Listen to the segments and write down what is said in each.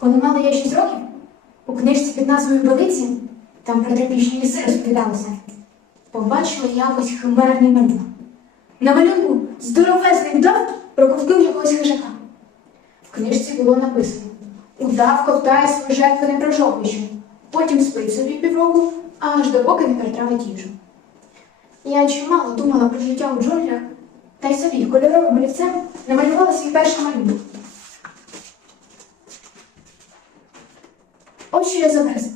Коли мала я 6 років, у книжці під назвою Белиці, там про тропічні ліси розповідалося, побачила якось химерний малюнок. На малюнку здоровезний удав проковтнув якогось хижака. В книжці було написано: удав ковтає свою жертву не прожовуючи, потім спить собі півроку, аж допоки не перетравить їжу. Я чимало думала про життя у джунглях, та й собі кольоровим олівцем намалювала свій перший малюнок. Ось що я зобразила.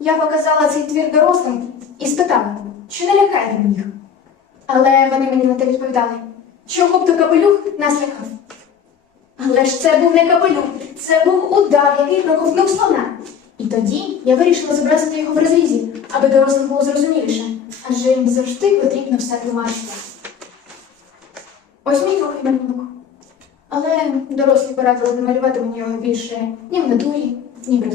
Я показала цей твір дорослим і спитала, чи не лякає він їх. Але вони мені на те відповідали, чого б то капелюх нас лякав. Але ж це був не капелюх, це був удав, який проковтнув слона. І тоді я вирішила зобразити його в розрізі, аби дорослим було зрозуміліше, адже їм завжди потрібно все тлумачити. Ось мій другий малюнок. Але дорослі порадили не малювати мені його більше ні в натурі, ні в.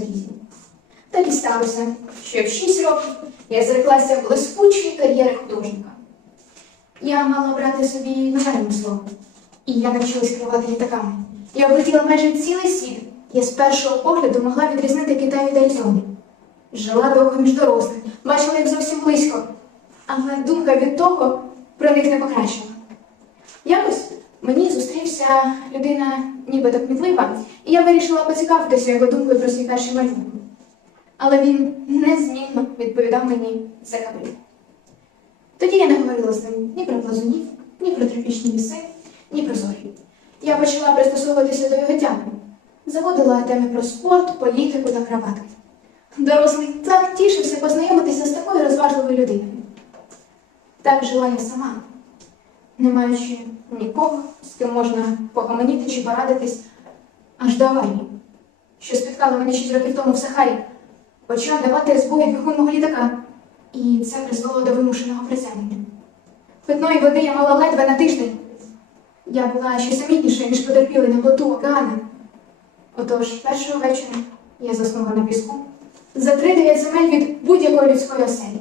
Так і сталося, що в 6 років я зреклася блискучої кар'єри художника. Я мала обрати собі нове ремесло, і я навчилась керувати літаками. Я облетіла майже цілий світ. Я з першого погляду могла відрізнити Китай від Аризони. Жила довго між дорослих, бачила їх зовсім близько, але думка від того про них не покращила. Якось мені зустрівся людина нібито кмітлива, і я вирішила поцікавитися його думкою про свій перший малюнок. Але він незмінно відповідав мені за капелюх. Тоді я не говорила з ним ні про плазунів, ні про тропічні ліси, ні про зорі. Я почала пристосовуватися до його тями. Заводила теми про спорт, політику та краватки. Дорослий так тішився познайомитися з такою розважливою людиною. Так жила я сама, не маючи нікого, з ким можна погомоніти чи порадитись, аж до аварії, що спіткала мене 6 років тому в Сахарі, почав давати збої двигун літака, і це призвело до вимушеного приземлення. Питної води я мала ледве на тиждень. Я була ще самітнішою, ніж потерпіли на плоту океану. Отож, першого вечора я заснула на піску за три-дев'ять земель від будь-якої людської оселі.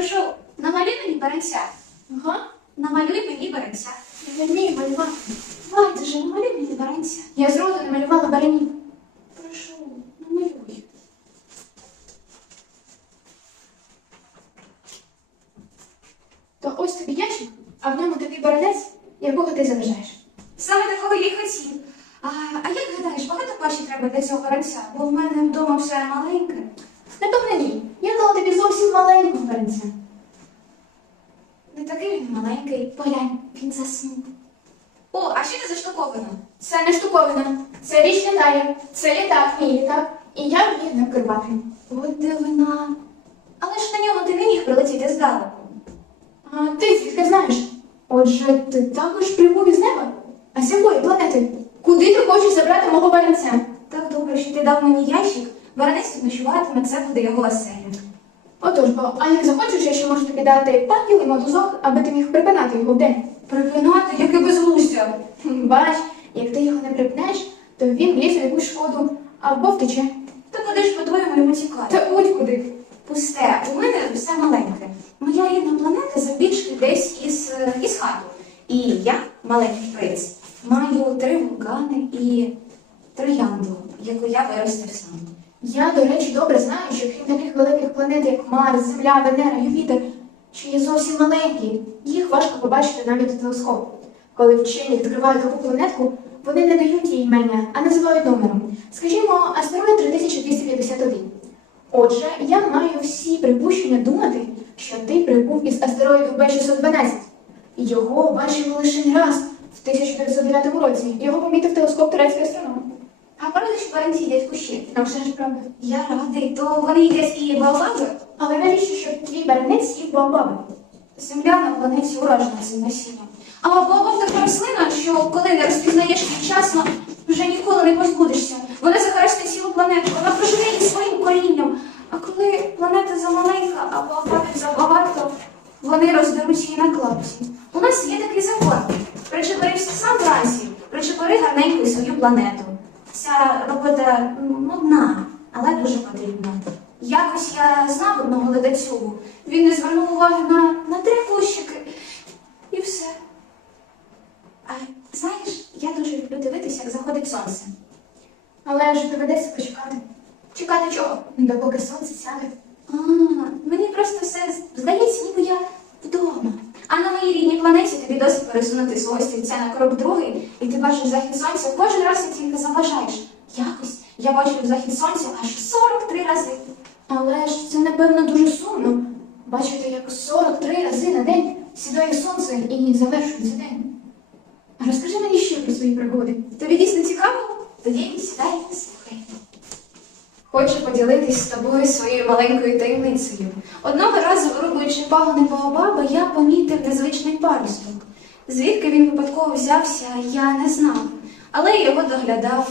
Прошу, намалюй мені баранця. Ага, Намалюй мені баранця. я вмію малювати. Байдуже, намалюй мені баранця. Я зроду не малювала баранів. Прошу, намалюй. То ось тобі ящик, а в ньому такий баранець, якого ти заважаєш. Саме такого я й хотів. А, а як гадаєш, багато паші треба для цього баранця? Бо в мене вдома все маленьке. Напевно, ні. Я дала тобі зовсім маленького баранця. Не такий він маленький. Поглянь, він заснув. О, а що це заштуковано? Це не штуковина, це річ літає, це літак, мій літак, і я вмію ним керувати. От дивина. Але ж на ньому ти не міг прилетіти здалеку. А ти звідки знаєш? Отже, ти також прибув із неба? А з якої планети? Куди ти хочеш забрати мого баранця? Так добре, що ти дав мені ящик. Баранець тут ночуватиме, це буде його оселя. Отож, бо, а як захочеш, я ще можу тобі дати пакіл і мотузок, аби ти міг припинати його вдень. Припинати, яке безглуздя. Хм, Як ти його не припнеш, то він влізе в якусь шкоду або втече. Та куди ж по-твоєму йому тікати? Та будь-куди. Пусте, у мене все маленьке. Моя рідна планета завбільшки десь із, е, із хату. І я, маленький принц, маю три вулкани і троянду, яку я виростив сам. Я, до речі, добре знаю, що крім таких великих планет, як Марс, Земля, Венера, Юпітер, що є зовсім маленькі, їх важко побачити навіть у телескоп. Коли вчені відкривають таку планетку, вони не дають їй імення, а називають номером. Скажімо, астероїд 3251. Отже, я маю всі припущення думати, що ти прибув із астероїду Б612. Його бачили лише не раз в 1909 році. Його помітив телескоп турецький астроном. А правда, що баранці їдять кущі? А вже ж правда. Я радий, то вони їдять і баобаби. Але навіщо, щоб твій баранець їв баобаби? Земля на планеті уражена цим насінням. А баобаб така рослина, що коли не розпізнаєш її вчасно, вже ніколи не позбудешся. Вона захарастить цілу планету, вона проживе її своїм корінням. А коли планета замаленька, а баобабів забагато, вони роздеруть її на клапці. У нас є такий закон. Причепорився сам вранці, причепори гарненько свою планету. Ця робота нудна, але дуже потрібна. Якось я знав одного глядацюгу. Він не звернув уваги на, на три кущики і все. А знаєш, я дуже люблю дивитися, як заходить сонце. Але ж доведеться почекати. Чекати чого? Допоки сонце сяде. А, мені просто все здається, ніби я вдома. А на моїй рідній планеті тобі досить пересунути свого стільця на крок другий, і ти бачиш захід сонця кожен раз, як тільки заважаєш. Якось я бачу захід сонця аж 43 рази. Але ж це, напевно, дуже сумно. Бачити, як 43 рази на день сідає сонце і завершується день. Розкажи мені ще про свої пригоди. Тобі дійсно цікаво? Тоді сідай. Хочу поділитись з тобою своєю маленькою таємницею. Одного разу, вирубуючи пагони Баобаба, я помітив незвичний паросток. Звідки він випадково взявся, я не знав, але його доглядав.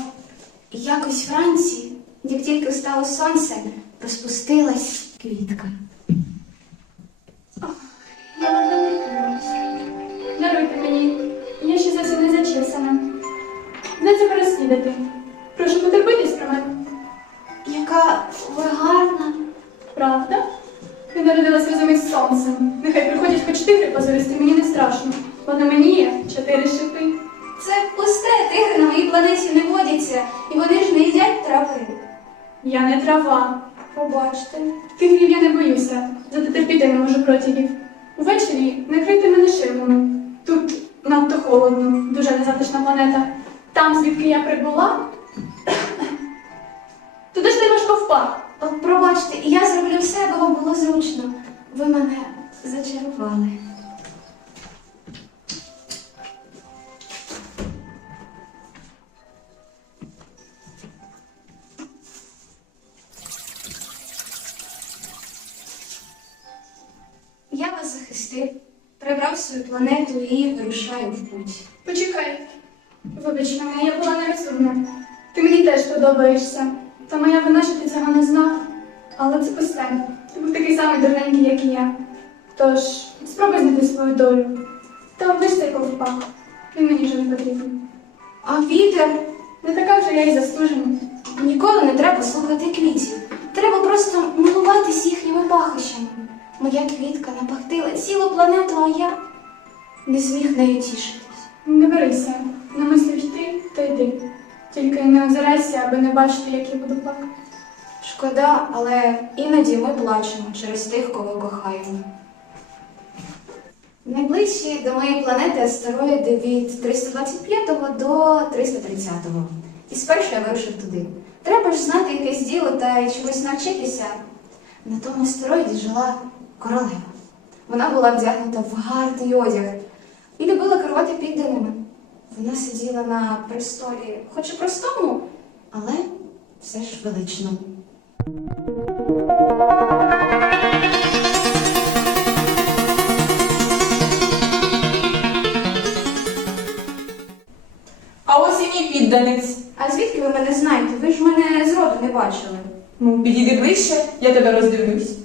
Якось вранці, як тільки встало сонце, розпустилась квітка. Я вам не Даруйте мені, я ще зовсім не зачесана. Де це переснідати? Прошу потерпитись. Яка ви гарна! Правда? Ти народилась разом із сонцем. Нехай приходять хоч тигри позористи, мені не страшно. Бо на мені є чотири шипи. Це пусте, тигри на моїй планеті не водяться, і вони ж не їдять трави. Я не трава. Побачте. Тигрів я не боюся, зате терпіти не можу протягів. Увечері Я вас захистив, прибрав свою планету і вирушаю в путь. Почекай. Вибач мене, я була нерозумна. Ти мені теж подобаєшся. Та моя вина, що ти цього не знав. Але це пусте. Ти був такий самий дурненький, як і я. Тож, спробуй знайти свою долю. Та облиш цей ковпак. Він мені вже не потрібен. А вітер Не така вже я й застужена. Ніколи не треба слухати квітів. Треба просто милуватись їхніми пахощами. Моя квітка напахтила цілу планету, а я не зміг нею тішитись. Не берися. Намислив йти, то йди. Тільки не озирайся, аби не бачити, як я буду плакати. Шкода, але іноді ми плачемо через тих, кого кохаємо. Найближчі до моєї планети астероїди від 325 до 330. І спершу я вирушив туди. Треба ж знати якесь діло та й чомусь навчитися. На тому астероїді жила королева. Вона була вдягнута в гарний одяг і любила керувати підданими. Вона сиділа на престолі, хоч і простому, але все ж величному. А ось і мій підданець. А звідки ви мене знаєте? Ви ж мене зроду не бачили. Ну, підійди ближче, я тебе роздивлюсь.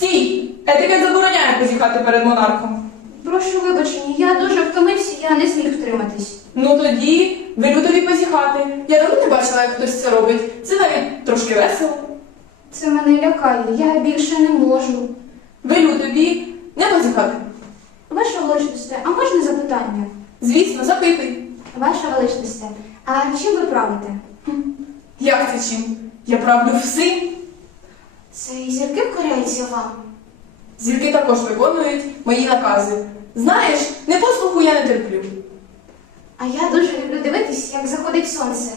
Стій! Етикет забороняє позіхати перед монархом. Прошу вибачення, я дуже втомився, я не зміг втриматись. Ну тоді велю тобі позіхати. Я давно не бачила, як хтось це робить. Це навіть трошки весело. Це мене лякає, я більше не можу. Велю тобі не позіхати. Ваша величність, а можна запитання? Звісно, запитуй. Ваша величність, а чим ви правите? Як це чим? Я правлю всім. Це і зірки вкоряються вам. Зірки також виконують мої накази. Знаєш, непослуху я не терплю. А я дуже люблю дивитись, як заходить сонце.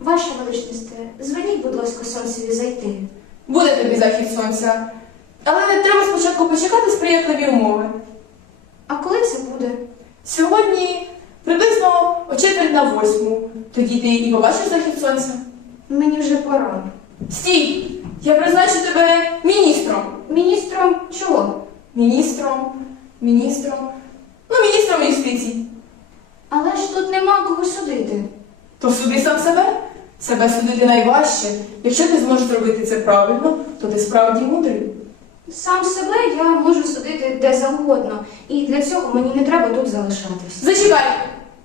Ваша величність, зверніть, будь ласка, сонцеві зайти. Буде тобі захід сонця. Але не треба спочатку почекати сприятливі умови. А коли це буде? Сьогодні приблизно о четверть на восьму. Тоді ти і побачиш захід сонця. Мені вже пора. Стій! Я призначу тебе міністром. Міністром чого? Міністром, міністром. Ну, міністром юстиції. Але ж тут нема кого судити. То суди сам себе. Себе судити найважче. Якщо ти зможеш зробити це правильно, то ти справді мудрий. Сам себе я можу судити де завгодно, і для цього мені не треба тут залишатись. Зачекай.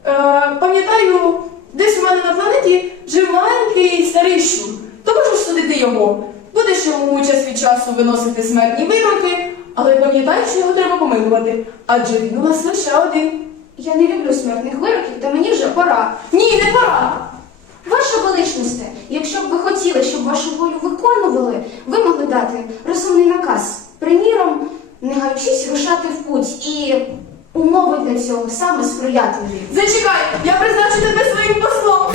Е, пам'ятаю, десь у мене на планеті жив маленький старий щур. То можеш судити його. Будеш йому час від часу виносити смертні вироки, Але пам'ятай, що його треба помилувати, адже він у нас лише один. Я не люблю смертних вироків, та мені вже пора. Ні, не пора! Ваша величність, якщо б ви хотіли, щоб вашу волю виконували, ви могли дати розумний наказ. Приміром, не гаючись рушати в путь і умови для цього саме сприятливі. Зачекай, я призначу тебе своїм послом.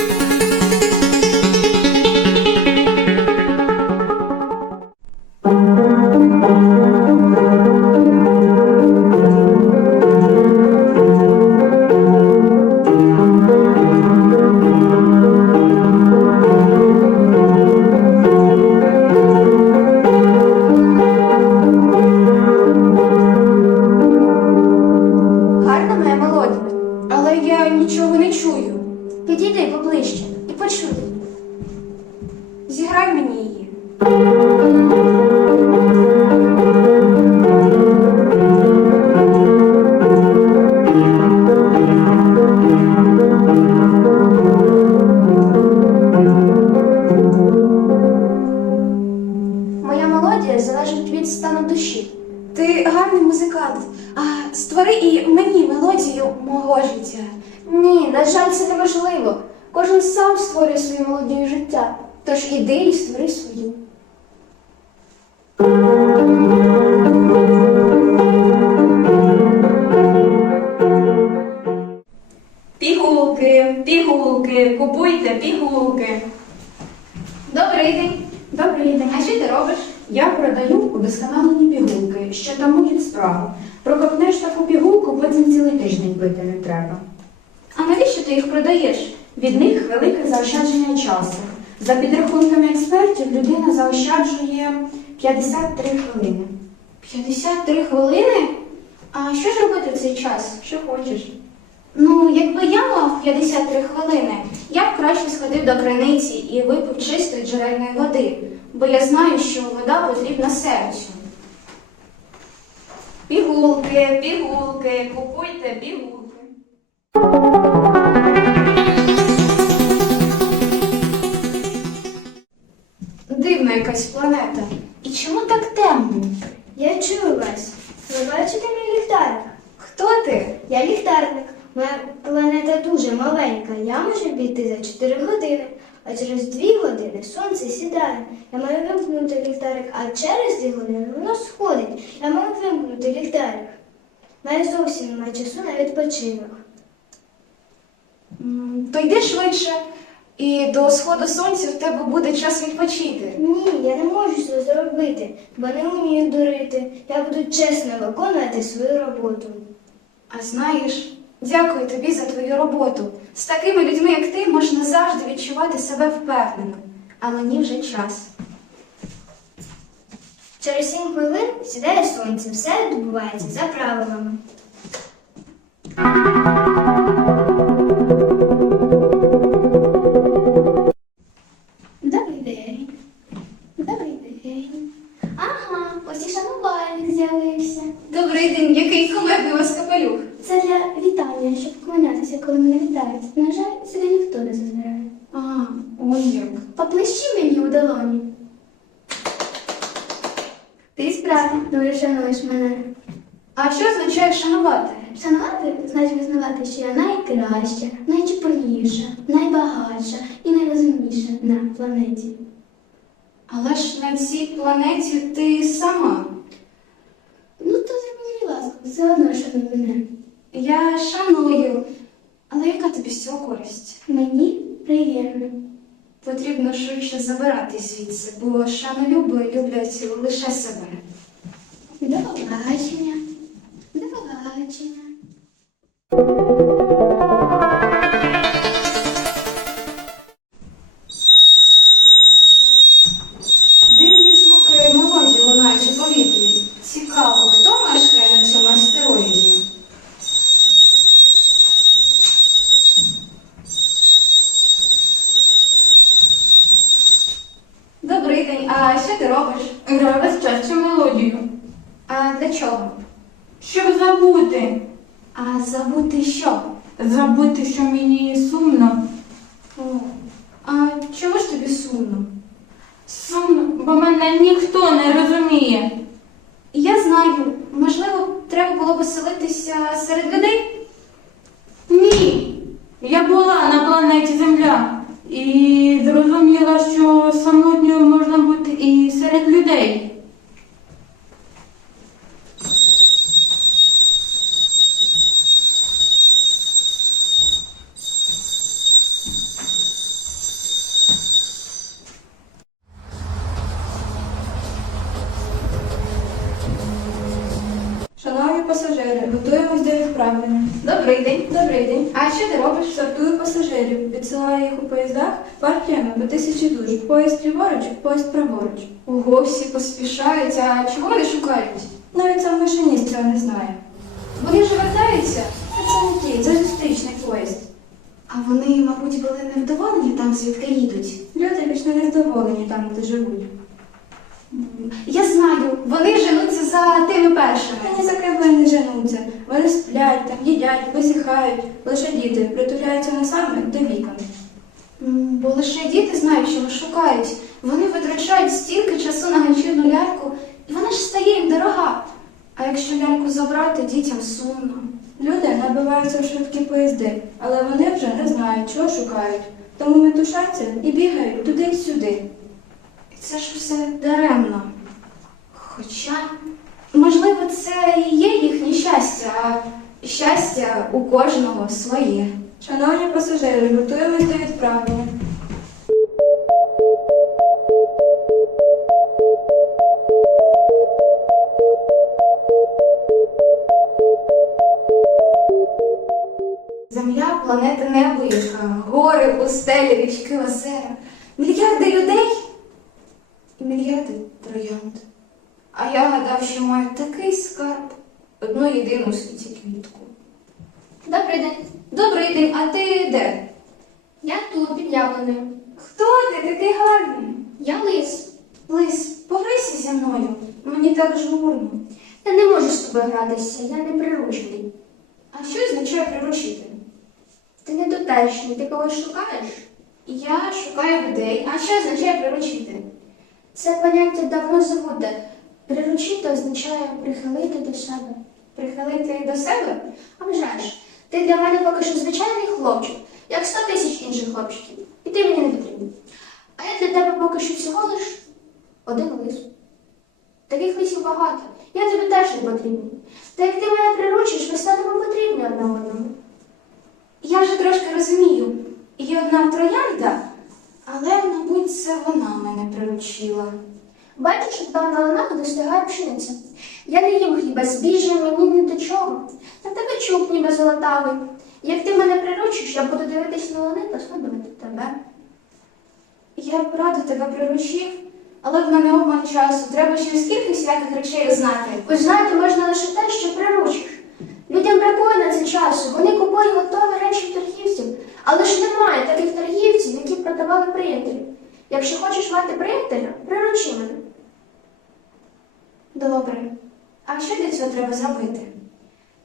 Добрий день. Добрий день. А що ти робиш? Я продаю удосконалені пігулки, що тамують справу. Проковтнеш таку пігулку, потім цілий тиждень пити не треба. А навіщо ти їх продаєш? Від них велике заощадження часу. За підрахунками експертів, людина заощаджує 53 хвилини. 53 хвилини? А що ж робити в цей час? Що хочеш? Ну, якби я мав 53 хвилини, я б краще сходив до криниці і випив чистої джерельної води, бо я знаю, що вода потрібна серцю. Пігулки, пігулки, купуйте пігулки. Дивна якась планета. І чому так темно? Я чую вас. Ви бачите мій ліхтарик? Хто ти? Я ліхтарник. Моя планета дуже маленька. Я можу піти за 4 години, а через 2 години сонце сідає. Я маю вимкнути ліхтарик, а через 2 години воно сходить. Я маю вимкнути ліхтарик. Маю зовсім немає часу на відпочинок. То йди швидше, і до сходу сонця в тебе буде час відпочити. Ні, я не можу цього зробити, бо не вмію дурити. Я буду чесно виконувати свою роботу. А знаєш, дякую тобі за твою роботу. З такими людьми, як ти, можна завжди відчувати себе впевнено. А мені вже час. Через сім хвилин сідає сонце, все відбувається за правилами. Поплещи мені у долоні. Ти справді дуже шануєш мене. А що означає шанувати? Шанувати значить визнавати, що я найкраща, найчепурніша, найбагатша і найрозумніша на планеті. Але ж на цій планеті ти сама. Ну, то зроби мені ласку, все одно шануй мене. Я шаную. Але яка тобі з цього користь? Мені приємно. Потрібно швидше забирати звідси, бо шанолюби люблять лише себе. До побачення. До побачення. було веселитися серед людей? Ні. Я була на планеті Земля і зрозуміла, що самотньою можна бути і серед людей. Ліворуч, поїзд праворуч. Ого, всі поспішають, а чого вони шукають? Навіть сам машиніст цього не знає. Вони ж вертаються. А це не ті, це зустрічний поїзд. А вони, мабуть, були невдоволені там, звідки їдуть. Люди вічно незадоволені там, де живуть. Я знаю, вони женуться за тими першими. Вони за ким не женуться. Вони сплять, там їдять, висихають. Лише діти притуляються носами до вікон. Бо лише діти знають, чого шукають. Вони витрачають стільки часу на ганчірну ляльку, і вона ж стає їм дорога. А якщо ляльку забрати, дітям сумно. Люди набиваються в швидкі поїзди, але вони вже не знають, чого шукають. Тому метушаться і бігають туди й сюди. І це ж все даремно. Хоча, можливо, це і є їхнє щастя, а щастя у кожного своє. Шановні пасажири, готуємось до відправлення. Земля планета невелика, гори, пустелі, річки, озера, мільярди людей і мільярди троянд. А я гадав, що маю такий скарб, одну єдину світі квітку. Добрий день. Добрий день, а ти де? Я тут під яблунею. Хто ти? Такий гарний. Я лис. Лис, пограйся зі мною. Мені так журно. Я не можу з тобою гратися, я не приручений. А що означає приручити? Ти не тутешній, ти когось шукаєш? Я шукаю людей. А що означає приручити? Це поняття давно забуде. Приручити означає прихилити до себе. Прихилити до себе? А вже ж, ти для мене поки що звичайний хлопчик, як сто тисяч інших хлопчиків. І ти мені не потрібен. А я для тебе поки що всього лиш один лис. Таких лисів багато. Я тобі теж не потрібен. Та як ти мене приручиш, ми станемо потрібні одне одному. Я вже трошки розумію. Є одна троянда, але, мабуть, це вона мене приручила. Бачиш, що там на ланах достигає пшениця. Я не їм хліба збіжжя, мені ні до чого. На тебе чуб ніби золотавий. Як ти мене приручиш, я буду дивитись на лани та згадувати тебе. Я б радо тебе приручив, але в мене обман часу. Треба ще скільки всяких речей знати. Узнати можна лише те, що приручиш. Людям бракує на це часу, вони купують готові речі торгівців, але ж немає таких торгівців, які продавали приятелів. Якщо хочеш мати приятеля, приручи мене. Добре. А що для цього треба зробити?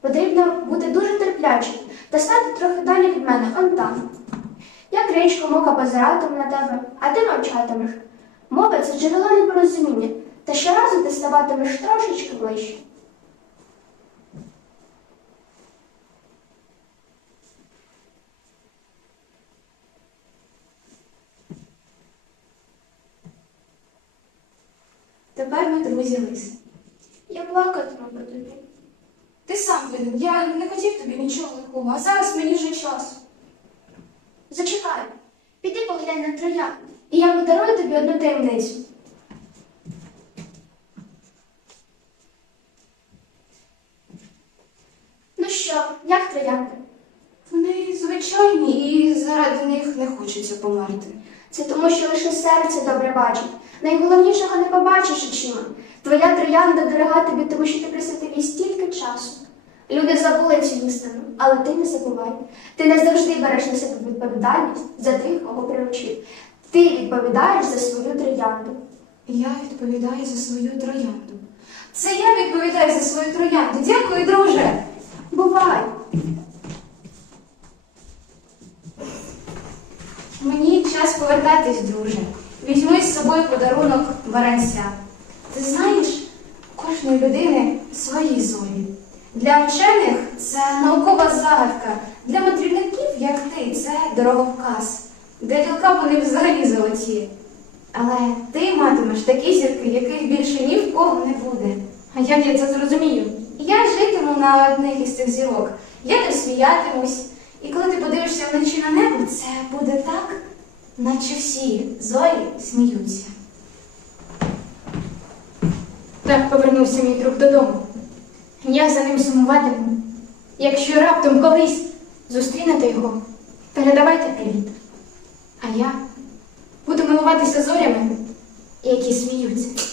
Потрібно бути дуже терплячим та стати трохи далі від мене, он там. Я кричко мука позиратиму на тебе, а ти мовчатимеш. Мова це джерело непорозуміння, та щоразу ти ставатимеш трошечки ближче. Тепер ми друзі лиси. Я плакатиму по тобі. Ти сам винен. Я не хотів тобі нічого лихого, а зараз мені вже час. Зачекай, піди поглянь на троянд, і я подарую тобі одну таємницю. Ну що, як троянди? Вони звичайні і заради них не хочеться померти. Це тому, що лише серце добре бачить. Найголовнішого не побачиш очима. Твоя троянда дорога тобі, тому що ти присвятив їй стільки часу. Люди забули цю істину, але ти не забувай. Ти не завжди береш на себе відповідальність за тих, кого приручив. Ти відповідаєш за свою троянду. Я відповідаю за свою троянду. Це я відповідаю за свою троянду. Дякую, друже. Бувай! Мені час повертатись, друже. Візьми з собою подарунок баранця. Ти знаєш, кожної людини свої зорі. Для вчених це наукова загадка. Для мандрівників як ти, це дороговказ. Для ділка вони взагалі золоті. Але ти матимеш такі зірки, яких більше ні в кого не буде. А як я це зрозумію? Я житиму на одних із цих зірок. Я не сміятимусь. І коли ти подивишся вночі на небо, це буде так, наче всі зорі сміються. Так повернувся мій друг додому. Я за ним сумуватиму. Якщо раптом колись зустрінете його, передавайте привіт. А я буду милуватися зорями, які сміються.